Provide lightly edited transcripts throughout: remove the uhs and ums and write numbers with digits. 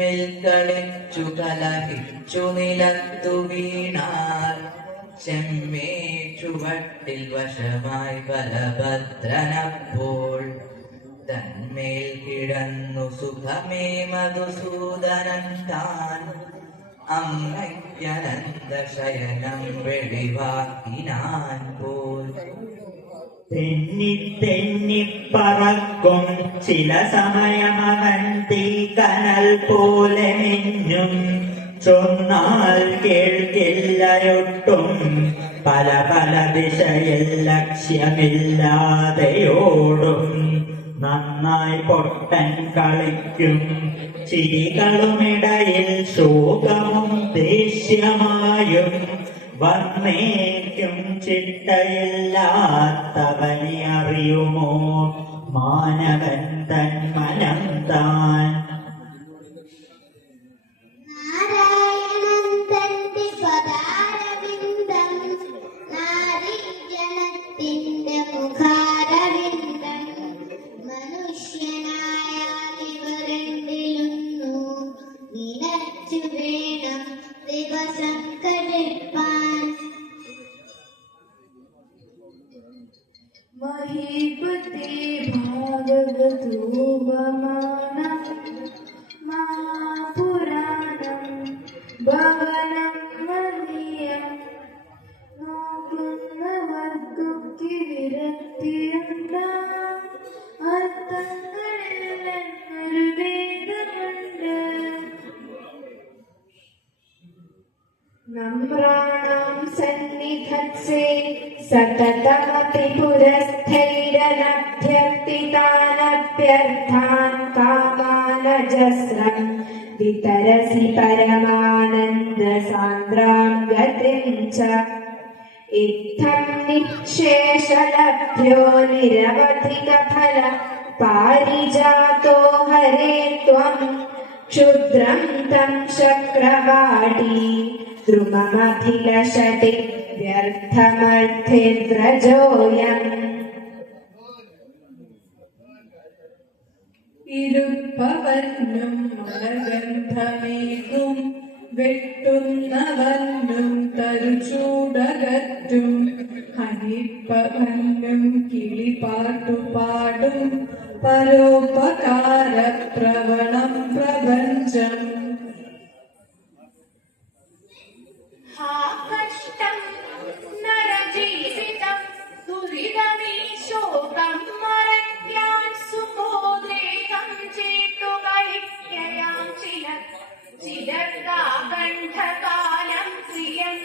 തമ്മിൽ കളിച്ചു കലഹിച്ചു നിലത്തു വീണാർ ചെമ്മേ ചുവട്ടിൽ വശമായി ബലഭദ്രനപ്പോൾ തന്മേൽ കിടന്നു സുഖമേ മധുസൂദനൻ താൻ അമ്മയ്ക്കനന്ത ശയനം വെളിവാക്കിനാൻ പോൽ. തെന്നി തെന്നിപ്പറക്കും ചില സമയമവൻ തീക്കനൽ പോലെ മിന്നും ചൊന്നാൽ കേൾക്കില്ലയൊട്ടും പല പല ദിശയിൽ ലക്ഷ്യമില്ലാതെയോടും നന്നായി പൊട്ടൻ കളിക്കും ചിരികളുമിടയിൽ ശോകവും ദേഷ്യമായും വന്നേക്കും ചിട്ടയില്ലാത്തവനെ അറിയുമോ മാനവൻ തൻ മനം താൻ. മഹീപതി ഭാഗവതൂപമാനം മഹാപുരാണം ഭവനം മദീയം നോക്കുന്നവർക്കൊക്കെ വിരക്തിയുണ്ടാം അർത്ഥങ്ങളിൽ എന്നൊരു വേദമുണ്ട്. നമ്രാണാം സന്നിധത്സേ സതതമപി പുരസ്ഥൈരനഭ്യർത്ഥിതാനഭ്യർത്ഥാൻ കാമാനജസ്രം വിതരസി പരമാനന്ദ സാന്ദ്രാം ഗതിം ച. ഇത്തം നിശേഷലഭ്യോ നിരവധിക ഫല പാരിജാതോ ഹരേ ത്വം ക്ഷുദ്രം തം ശക്രവാടി ദ്രുമമഭിലഷതി വ്യർത്ഥമർത്ഥേ വ്രജോയം. ഇരുപ്പവനും മണഗന്ധമേകും വെട്ടുന്നവനും തരുചൂടകറ്റും ഹനിപ്പവനും കിളിപാട്ടുപാടും പരോപകാര പ്രവണം പ്രപഞ്ചം. കഷ്ടം നരജീവിതം ദുരിതമീ ശോകം മറയ്ക്കാൻ സുഖോദ്രേകം ചേട്ടു കളിക്കയാം ചിലർക്കാകണ്ഠകാലം പ്രിയം.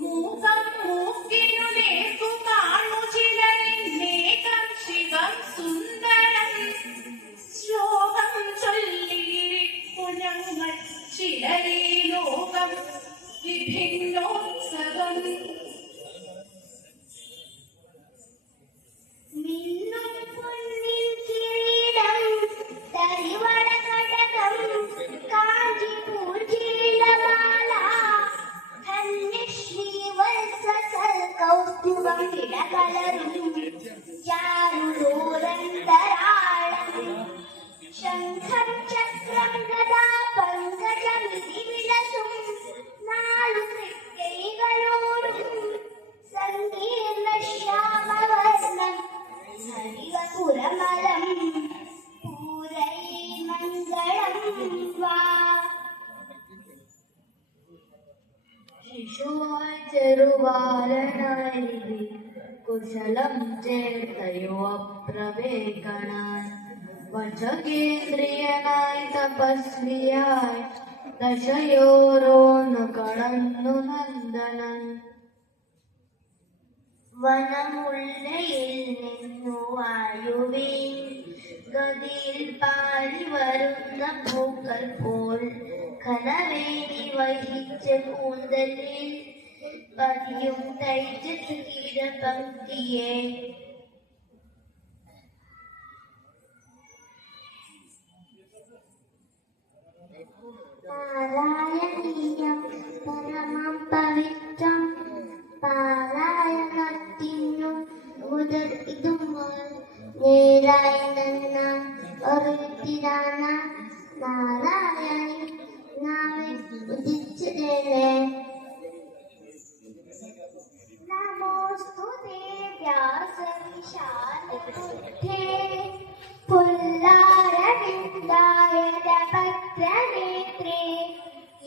മൂകം മൂക്കിനു നേർക്കു കാണു ചിലരിന്നേകം ശിവം സുന്ദരം ശ്ലോകം ചൊല്ലിയിരിപ്പു ഞങ്ങൾ ചിലരീ ലോകം വിഭിന്നോത്സവം. മിന്നും പൊന്നിൻ കിരീടം തരിവള കടകം കാഞ്ചിപൂർ കിരീടമാല ധന്യശ്രീവത്സസൽ കൗസ്തുഭം ഇടകലരും ചാരുദൂരന്തരാളം ശംഖം ചക്രം ഗദാ പങ്കജമിതി വിലസും നാലു തൃക്കൈകളോടും സങ്കീർണ ശ്യാമവർണം ഹരിവപുരമലം പൂരൈ മംഗളം വാ. ശിശുവായി ചെറുവാലനായി കുശലം ചേർത്തയോ അപ്രവേകണാൻ വചകേന്ദ്രിയനായി തപസ്വിയായി ദശയോരോന്നു കടന്നു നന്ദനൻ. വനമുള്ളയിൽ നിന്നു വായുവേ ഗതിയിൽ പാടി വരുന്ന പൂക്കൾ പോൽ ഘനവേണി വഹിച്ച കൂന്തലിൽ പതിയും തൈജസ് കീരപംക്തിയെ. പാരായണീയം പരമം പവിത്രം പാരായണത്തിനു മുതൽ ഇതുമ്പോൾ നേരായി നന്ന ഒരു നാരായണ ഉദിച്ചിടണേ. നമോസ്തുതേ വ്യാസവിശാലബുദ്ധേ പുല്ലാരവിന്ദായതപത്രനേത്രേ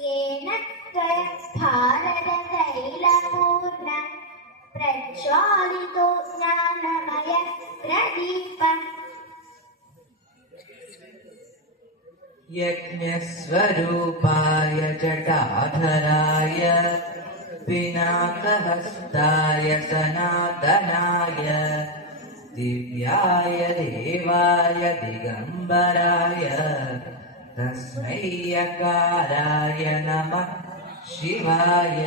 യേന ത്വയം ഭാരതതൈലപൂർണ്ണ പ്രജ്വാലിതോ ജ്ഞാനമയ പ്രദീപഃ. यज्ञस्वरूपाय जटाधराय पिनाकहस्ताय सनातनाय दिव्याय देवाय दिगम्बराय तस्मै यकाराय नमः शिवाय.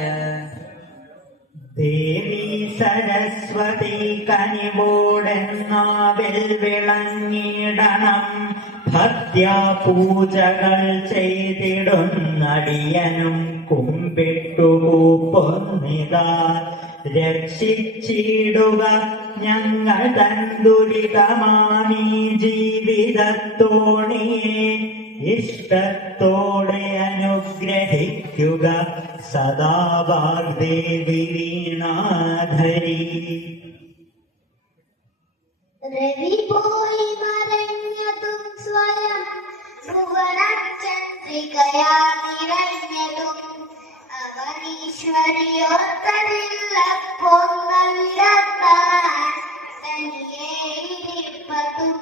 ദേവി സരസ്വതി കനിവോടെന്നാവിൽ വിളങ്ങിടണം. ഭക്ത്യാ പൂജകൾ ചെയ്തിടുന്നടിയനും കുമ്പിട്ടുകൂപ്പൊന്നിതാ. രക്ഷിച്ചിടുക ഞങ്ങൾ തൻ ദുരിതമാമീ ജീവിതത്തോണിയെ. ഇഷ്ടത്തോടെ അനുഗ്രഹിക്കുക സദാ വാഗ്ദേവി വീണാധരി. രവി പോയി മറഞ്ഞതും സ്വയം ഭുവനചന്ദ്രികയാ നിറഞ്ഞതും അവനീശ്വരിയോർത്തതില്ല പൊന്നവിടത്താൻ തനിയേ ഇരിപ്പതും.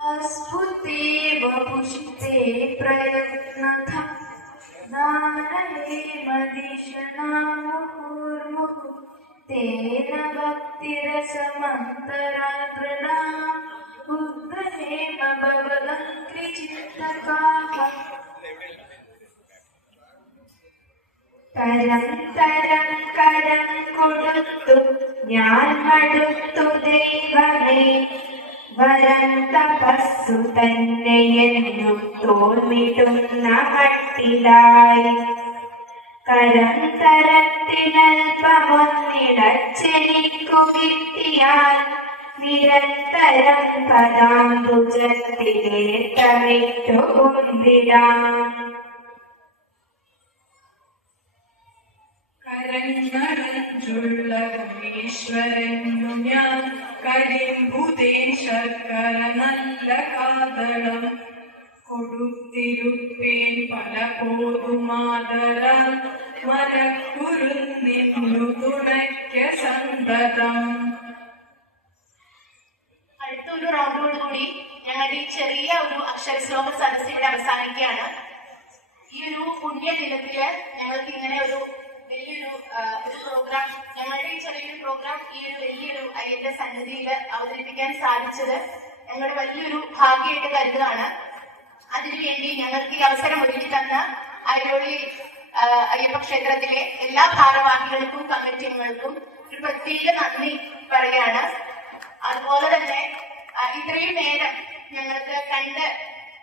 अस्फुते वपुषिते प्रयत्नथ नारये मदिशनामुहुर्मुहुः तेन भक्तिरसमन्तरादृढा उद्धरेम भवदङ्घ्रिचित्तकाः. തരം തരം കരം കൊടുത്തു ഞാൻ മടുത്തു ദൈവമേ. വരം തപസ്സു തന്നെയെന്നു തോന്നിടുന്ന മട്ടിലായി. കരം തരത്തിലൽപമൊന്നിടച്ചെനിക്കു കിട്ടിയാൽ നിരന്തരം പദാംബുജത്തിലേറ്റമിട്ടു കുമ്പിടാം. കരങ്ങളഞ്ചുള്ള ഈശ്വരനു ഞാൻ കരിമ്പുതേ ശർക്കര നല്ല കാതളം കൊടുത്തിരുപ്പേൻ പല പോതുമാതരാൽ മലക്കുരുന്നിന്നു തുണയ്ക്ക സന്തതം. അടുത്തൊരു റൗണ്ടോടുകൂടി ഞങ്ങളുടെ ഈ ചെറിയ ഒരു അക്ഷരശ്ലോക സദസ്സ് ഇവിടെ അവസാനിക്കുകയാണ്. ഈ ഒരു പുണ്യദിനത്തില് ഞങ്ങൾക്ക് ഇങ്ങനെ ഒരു വലിയൊരു പ്രോഗ്രാം, ഞങ്ങളുടെ ഈ ചെറിയൊരു പ്രോഗ്രാം ഈ ഒരു വലിയൊരു അയ്യന്റെ സന്നിധിയിൽ അവതരിപ്പിക്കാൻ സാധിച്ചത് ഞങ്ങളുടെ വലിയൊരു ഭാഗ്യമായിട്ട് കരുതുകയാണ്. അതിനുവേണ്ടി ഞങ്ങൾക്ക് ഈ അവസരം ഒരുക്കി തന്ന അയ്യോളി അയ്യപ്പ ക്ഷേത്രത്തിലെ എല്ലാ ഭാരവാഹികൾക്കും കമ്മിറ്റി അംഗങ്ങൾക്കും ഒരു പ്രത്യേക നന്ദി പറയുകയാണ്. അതുപോലെ തന്നെ ഇത്രയും നേരം ഞങ്ങൾക്ക് കണ്ട്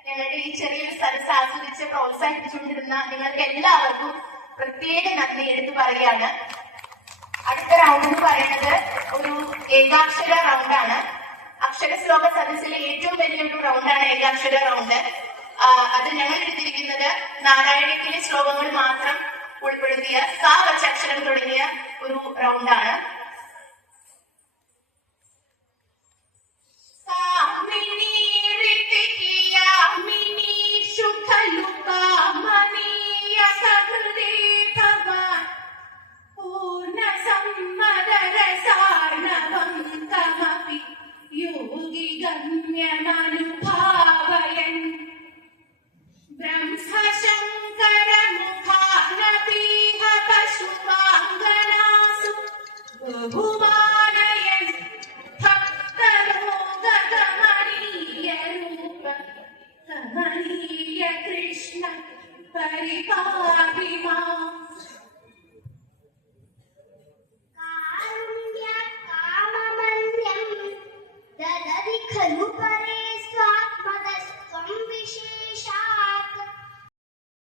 ഞങ്ങളുടെ ഈ ചെറിയൊരു സദസ്സ് ആസ്വദിച്ച് പ്രോത്സാഹിപ്പിച്ചുകൊണ്ടിരുന്ന നിങ്ങൾക്ക് എല്ലാവർക്കും പ്രത്യേക നന്ദി എടുത്തു പറയുകയാണ്. അടുത്ത റൗണ്ട് എന്ന് പറയുന്നത് ഒരു ഏകാക്ഷര റൗണ്ടാണ്. അക്ഷരശ്ലോക സദസ്സിലെ ഏറ്റവും വലിയൊരു റൗണ്ടാണ് ഏകാക്ഷര റൗണ്ട്. അത് ഞങ്ങൾ എടുത്തിരിക്കുന്നത് നാരായണീയത്തിലെ ശ്ലോകങ്ങൾ മാത്രം ഉൾപ്പെടുത്തിയ കാ വച്ച അക്ഷരം തുടങ്ങിയ ഒരു റൗണ്ടാണ്. യോഗിഗമ്യനുഭാവയൻ ബ്രഹ്മശങ്കരമുഖാനപീഹ പശുപാങ്കനാസു ബഹുമാനയൻ ഭക്തലോകകമനീയ രൂപ കമനീയ കൃഷ്ണ പരിപാലയൻ.